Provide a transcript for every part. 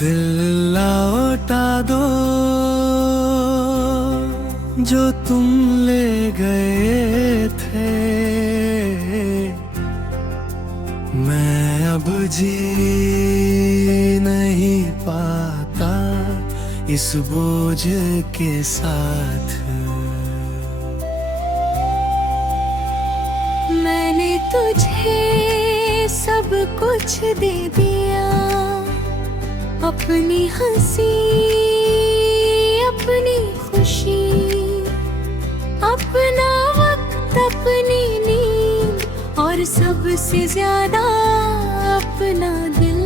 दिल लौटा दो जो तुम ले गए थे। मैं अब जी नहीं पाता इस बोझ के साथ। मैंने तुझे सब कुछ दे दिया, अपनी हंसी, अपनी खुशी, अपना वक्त, अपनी नींद और सबसे ज्यादा अपना दिल।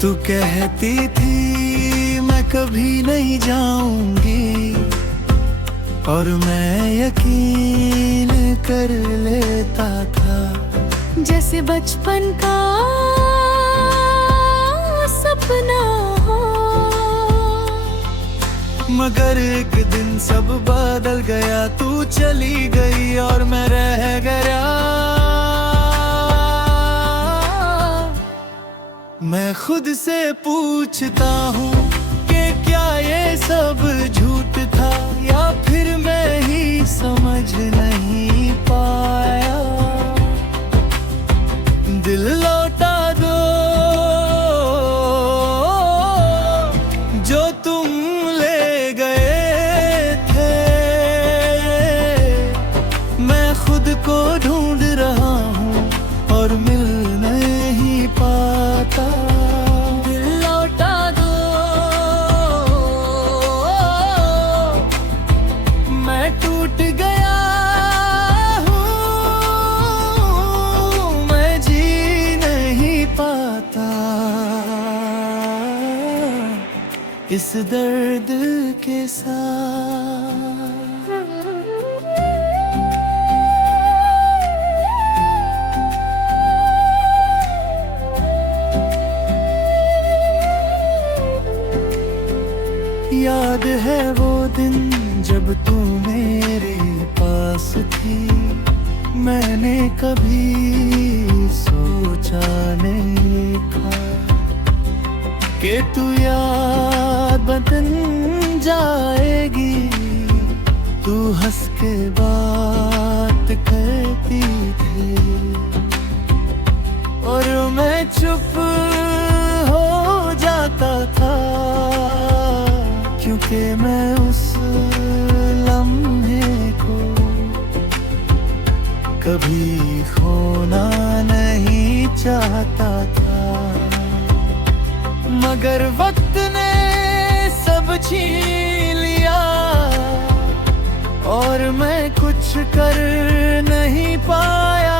तू कहती थी मैं कभी नहीं जाऊंगी, और मैं यकीन कर लेता था, जैसे बचपन का सपना हो। मगर एक दिन सब बदल गया, तू चली गई और मैं रह गया। मैं खुद से पूछता हूँ कि क्या ये सब झूठ था, या फिर मैं ही समझ नहीं पाया। दिल लौटा दो जो तुम ले गए थे। मैं खुद को ढूंढ रहा हूँ और मिल नहीं पाता। दिल लौटा दो, मैं टूट गया हूँ, मैं जी नहीं पाता इस दर्द के साथ। याद है वो दिन जब तू मेरे पास थी, मैंने कभी सोचा नहीं था कि तू याद बदल जाएगी। तू हंस के बात करती थी और मैं चुप हो जाता था, क्योंकि मैं उस लम्हे को कभी खोना नहीं चाहता था। मगर वक्त ने सब छीन लिया और मैं कुछ कर नहीं पाया।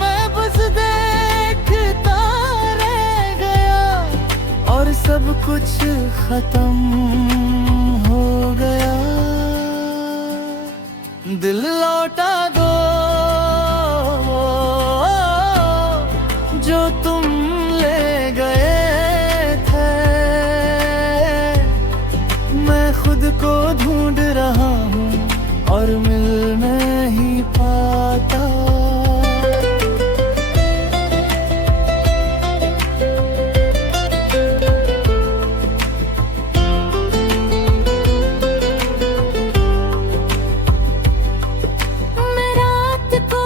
मैं बस देखता रह गया और सब कुछ खत्म हो गया। दिल लौटा दो जो तुम ले गए थे। मैं खुद को ढूंढ रहा हूँ और मिल नहीं पाता। मैं रात को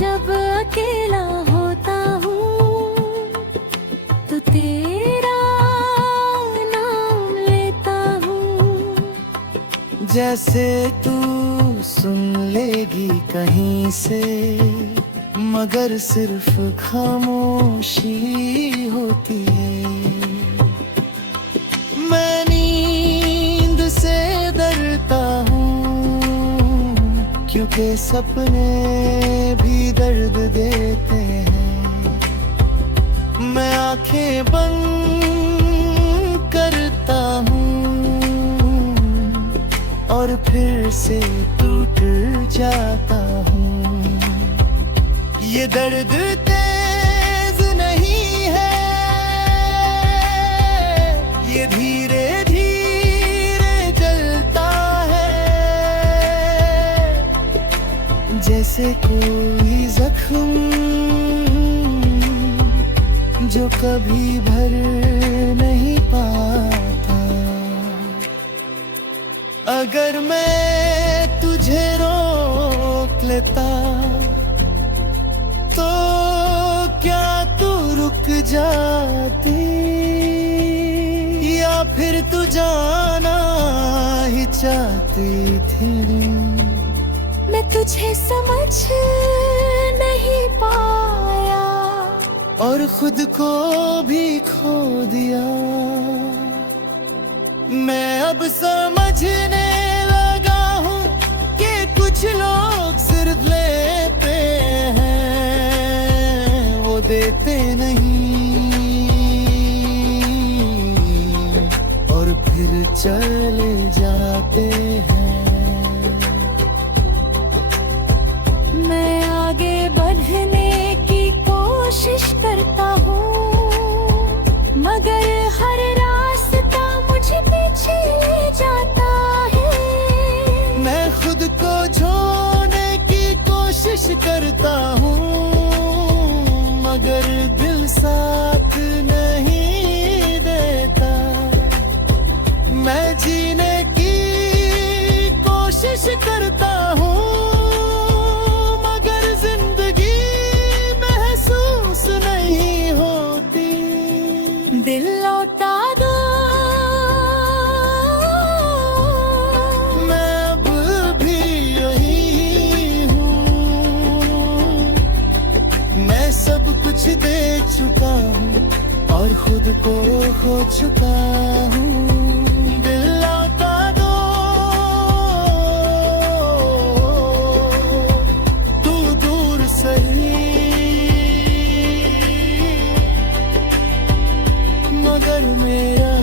जब अकेला होता हूँ तो तेरा नाम लेता हूँ। जैसे तू सुन लेगी कहीं से, मगर सिर्फ खामोशी होती है। मैं नींद से डरता हूँ, क्योंकि सपने भी दर्द देते हैं। मैं आंखें बंद करता हूँ और फिर से टूट जाता हूँ। ये दर्द तेज नहीं है, ये धीरे धीरे जलता है। जैसे कोई जख्म जो कभी भर नहीं पाता। अगर मैं तुझे रोक लेता तो क्या तू रुक जाती, या फिर तू जाना ही चाहती थी। मैं तुझे समझ नहीं पाया और खुद को भी खो दिया। मैं अब समझने लगा हूँ कि कुछ लोग सिर्फ लेते हैं, वो देते नहीं, और फिर चले जाते हैं। मैं आगे बढ़ने की कोशिश करता हूँ, मगर हर रास्ता मुझे पीछे ले जाता है। मैं खुद को छोड़ने की कोशिश करता हूँ, मगर दिल साथ नहीं देता। मैं जीने की कोशिश करता हूँ, मगर जिंदगी महसूस नहीं होती। दिल लौटा दो, मैं अब भी यही हूँ। मैं सब कुछ दे चुका हूँ और खुद को खो चुका हूँ। दिल लौटा दो, तू दूर सही, मगर मेरा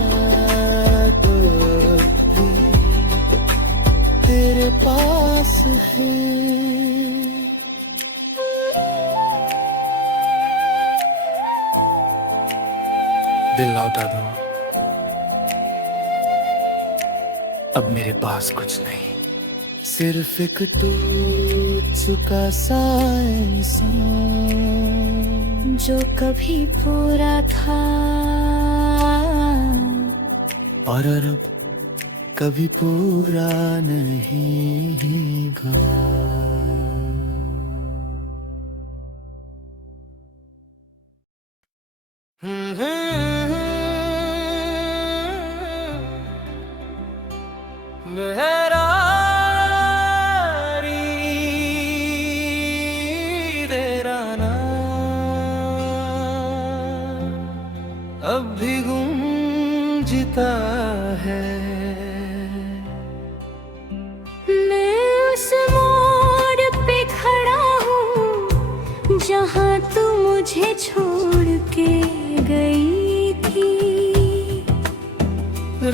दिल भी तेरे पास है। दिल लौटा दो, अब मेरे पास कुछ नहीं, सिर्फ एक टूट चुका सा इंसान जो कभी पूरा था और अब कभी पूरा नहीं हुआ। अब भी गूंजता है। मैं उस मोड़ पे खड़ा हूँ जहाँ तू मुझे छोड़ के गई थी।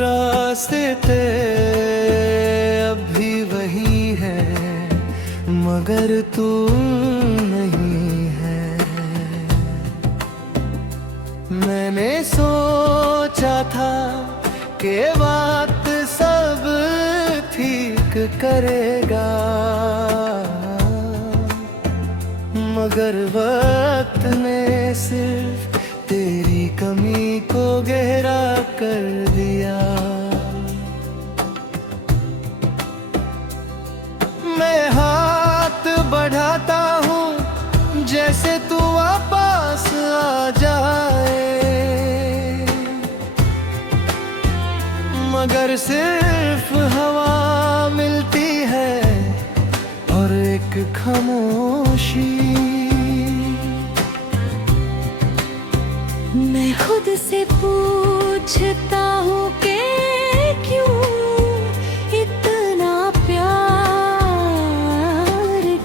रास्ते अब भी वही है, मगर तू नहीं है। मैंने सोचा था कि वक्त सब ठीक करेगा, मगर वक्त ने सिर्फ तेरी कमी को गहरा कर दिया। मैं हाथ बढ़ाता हूँ जैसे तू वापस आ जाए, मगर सिर्फ हवा मिलती है और एक खामोशी। मैं खुद से पूछता हूँ कि क्यों इतना प्यार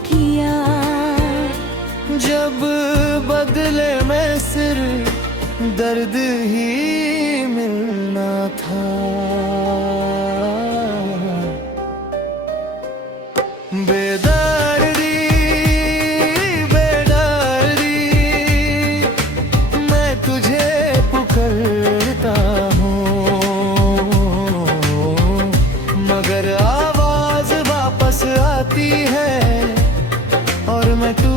किया, जब बदले में सिर्फ दर्द ही मिलना था। बेदर्दी बेदर्दी मैं तुझे पुकारता हूँ, मगर आवाज वापस आती है और मैं तू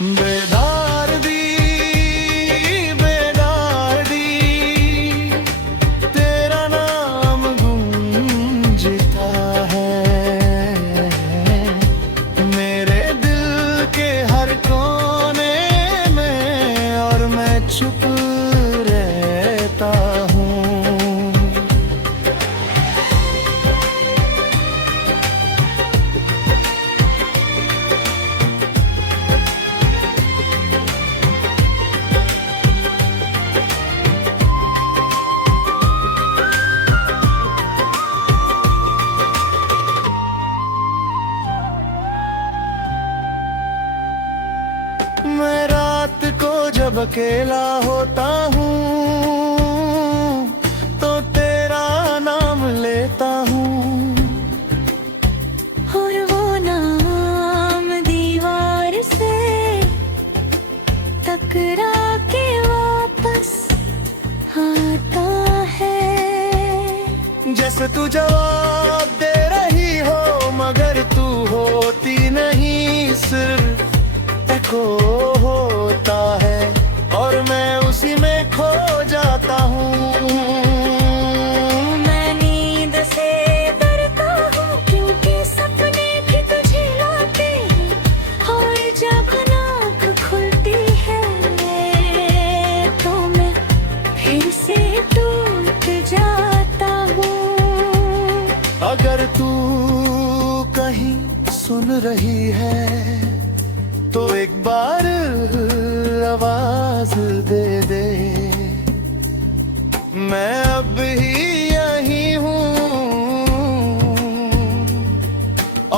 बेदार दी बेदार दी तेरा नाम गूंजता है मेरे दिल के हर कोने में, और मैं चुप रहता हूँ। मैं रात को जब अकेला होता हूँ तो तेरा नाम लेता हूँ, और वो नाम दीवार से टकरा के वापस आता है। जैसे तू जवाब दे रही हो मगर तू होती नहीं, सिर्फ एको होता है और मैं उसी में खो जाता हूँ। मैं नींद से डरता हूँ क्योंकि सपने भी तुझे लाते हैं, और जब आँख खुलती है तो मैं फिर से टूट जाता हूँ। अगर तू कहीं सुन रही है तो एक बार आवाज दे दे, मैं अब ही यही हूँ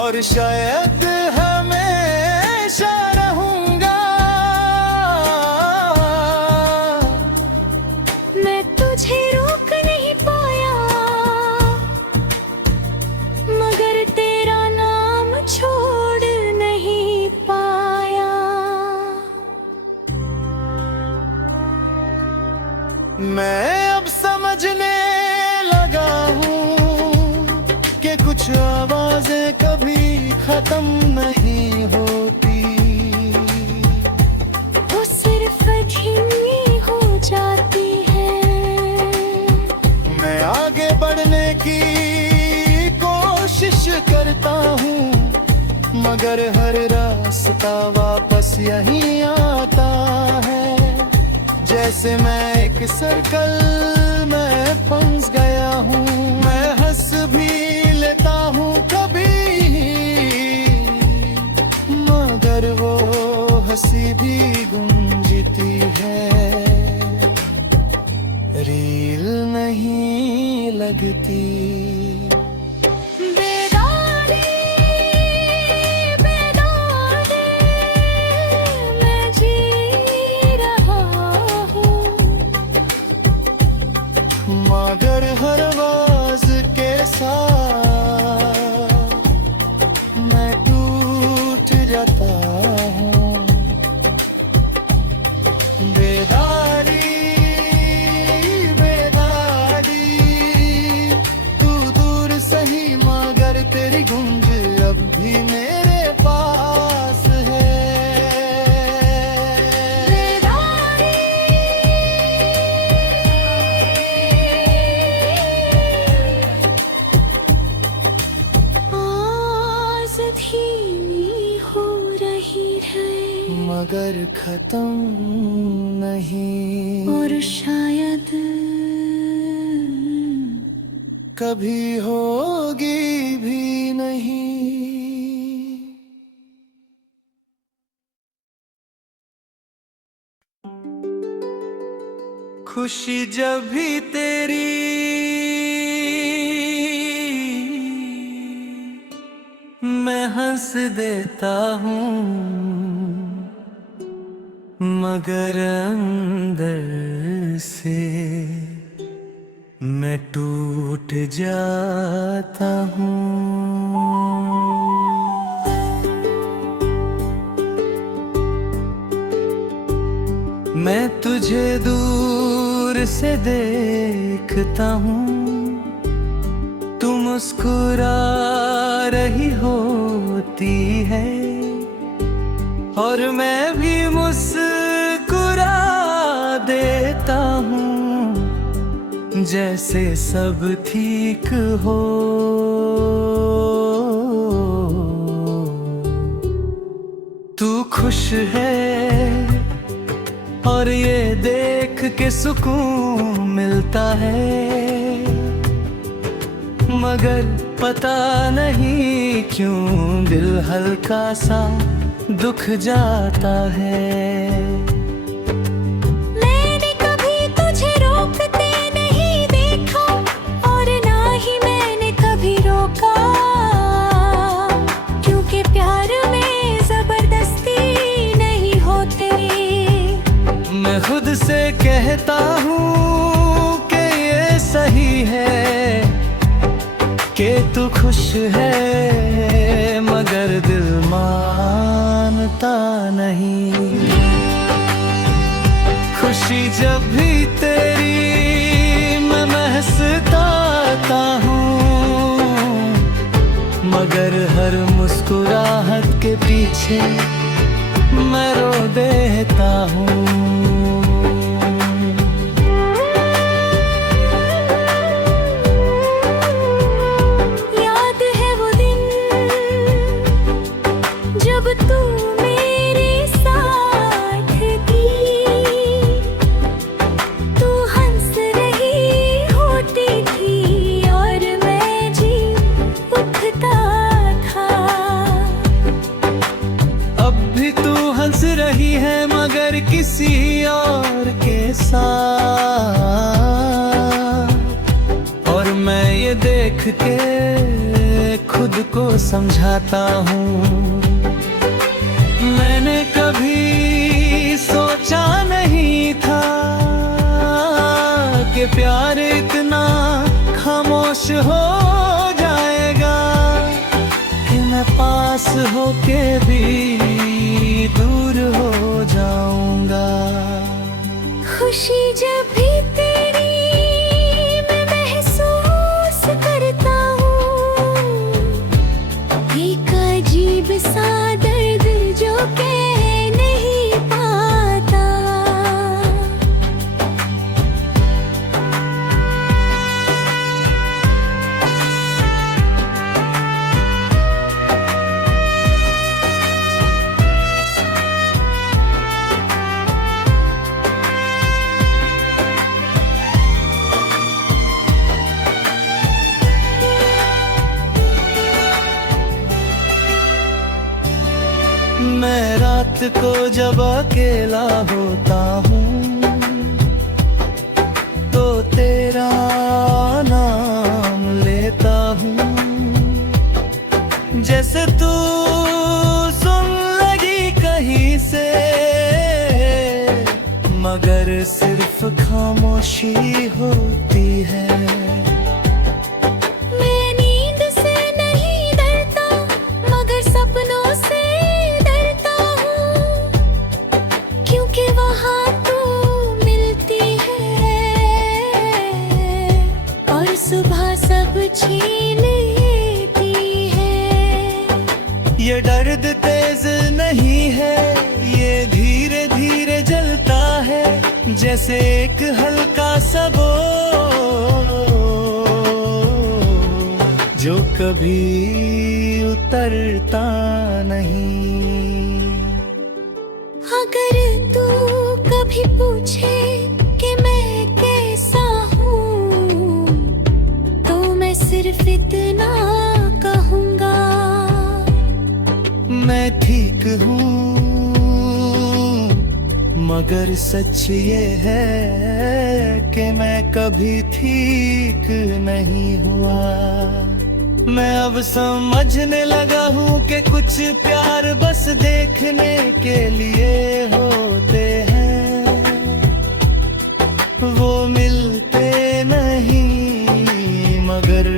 और शायद हमेशा रहूंगा। मैं तुझे रोक नहीं पाया मगर तेरा नाम छोड़ नहीं पाया। मैं अब समझने लगा हूँ कि कुछ आवाजें कभी खत्म नहीं होती, वो सिर्फ धीमी हो जाती है। मैं आगे बढ़ने की कोशिश करता हूँ मगर हर रास्ता वापस यहीं आता है। जैसे मैं एक सर्कल में फंस गया हूँ, मैं हंस भी लेता हूँ कभी मगर वो हंसी भी गूंजती है, रील नहीं लगती। मगर हर आवाज के साथ मैं टूट जाता हूँ। बेदारी बेदारी तू दूर सही मगर तेरी गूंज अब भी मेरे पास है। मगर खत्म नहीं, और शायद कभी होगी भी नहीं। खुशी जब भी तेरी मैं हंस देता हूँ मगर अंदर से मैं टूट जाता हूँ। मैं तुझे दूर से देखता हूँ, तू मुस्कुरा रही होती है और मैं भी मुस्कुरा देता हूँ जैसे सब ठीक हो। तू खुश है और ये देख के सुकून मिलता है, मगर पता नहीं क्यों दिल हल्का सा दुख जाता है। मैंने कभी तुझे रोकते नहीं देखा और ना ही मैंने कभी रोका, क्योंकि प्यार में जबरदस्ती नहीं होती। मैं खुद से कहता हूँ कि ये सही है कि तू खुश है, मगर दिल मानता नहीं। खुशी जब भी तेरी मैं महसूसता हूँ, मगर हर मुस्कुराहट के पीछे मैं रो देता हूँ। तू मेरे साथ थी, तू हंस रही होती थी और मैं जी उठता था। अब भी तू हंस रही है मगर किसी और के साथ, और मैं ये देख के खुद को समझाता हूँ। मैंने कभी सोचा नहीं था कि प्यार इतना खामोश हो जाएगा, कि मैं पास होके भी दूर हो जाऊंगा। खुशी जब भी तेरी मैं महसूस करता हूँ, एक अजीब सा दर्द जो कह नहीं पाता। मैं रात को जब अकेला होता हूँ तो तेरा नाम लेता हूँ, जैसे तू सुन लगी कहीं से, मगर सिर्फ खामोशी होती है। मैं नींद से नहीं डरता मगर सपनों से डरता हूँ, क्योंकि वहाँ तू मिलती है और सुबह सब छीन लेती है। ये दर्द तेज नहीं है, ये धीरे धीरे जलता है, जैसे एक हल्का सा बोझ जो कभी उतरता नहीं। अगर तू कभी पूछे कि मैं कैसा हूँ, तो मैं सिर्फ इतना कहूँगा, मैं ठीक हूँ, मगर सच ये है कि मैं कभी ठीक नहीं हुआ। मैं अब समझने लगा हूँ कि कुछ प्यार बस देखने के लिए होते हैं, वो मिलते नहीं मगर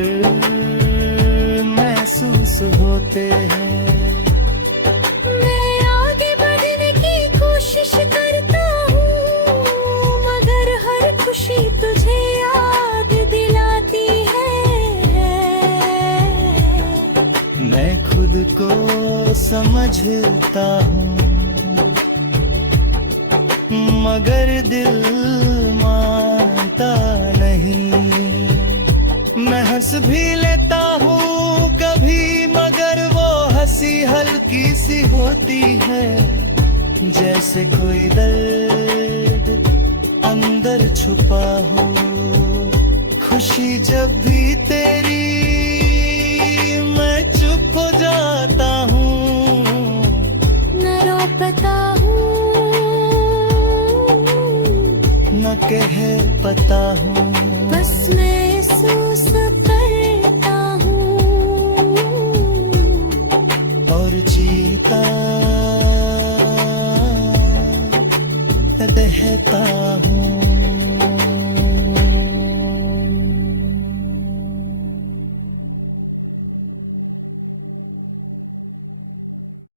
महसूस होते हैं। मैं आगे बढ़ने की कोशिश करता हूँ, मगर हर खुशी तुझे याद दिलाती है। मैं खुद को समझता हूँ मगर दिल मानता नहीं। मैं हंस भी लेता हूँ कभी, मगर वो हंसी हल्की सी होती है, जैसे कोई दर्द अंदर छुपा हो। खुशी जब भी तेरी मैं चुप हो जाता हूँ, न रो पाता हूँ, न कह पाता हूँ, बस महसूस करता हूँ और जीता रहता हूँ।